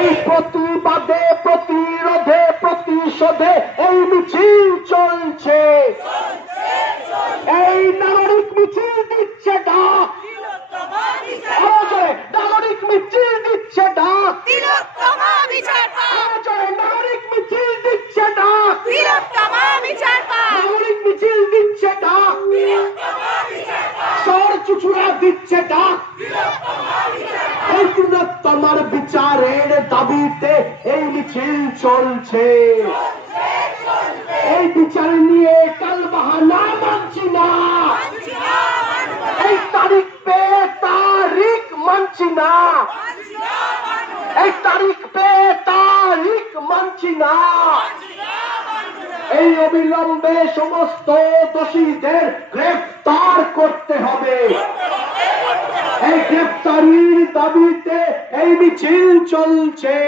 এই প্রতিবাদে, প্রতিরোধে, প্রতিশোধে এই মিছিল চলছে। এই নাগরিক মিছিল দিচ্ছে ডাক, নাগরিক মিছিল দিচ্ছে ডাক, নাগরিক মিছিল দিচ্ছে ডাক, নাগরিক মিছিল দিচ্ছে ডাক, সর চুচুড়া দিচ্ছে ডাক। এই তোমার বিচারের দাবিতে এই মিছিল চলছে। এই বিচার নিয়ে কাল বাহানা মানছি না, এই তারিখ পে তারিখ মানছি না, এই তারিখ পে তারিখ মানছি না। এই অবিলম্বে সমস্ত দোষীদের গ্রেফতার করতে হবে। এই গ্রেফতারির দাবিতে এই মিছিল চলছে।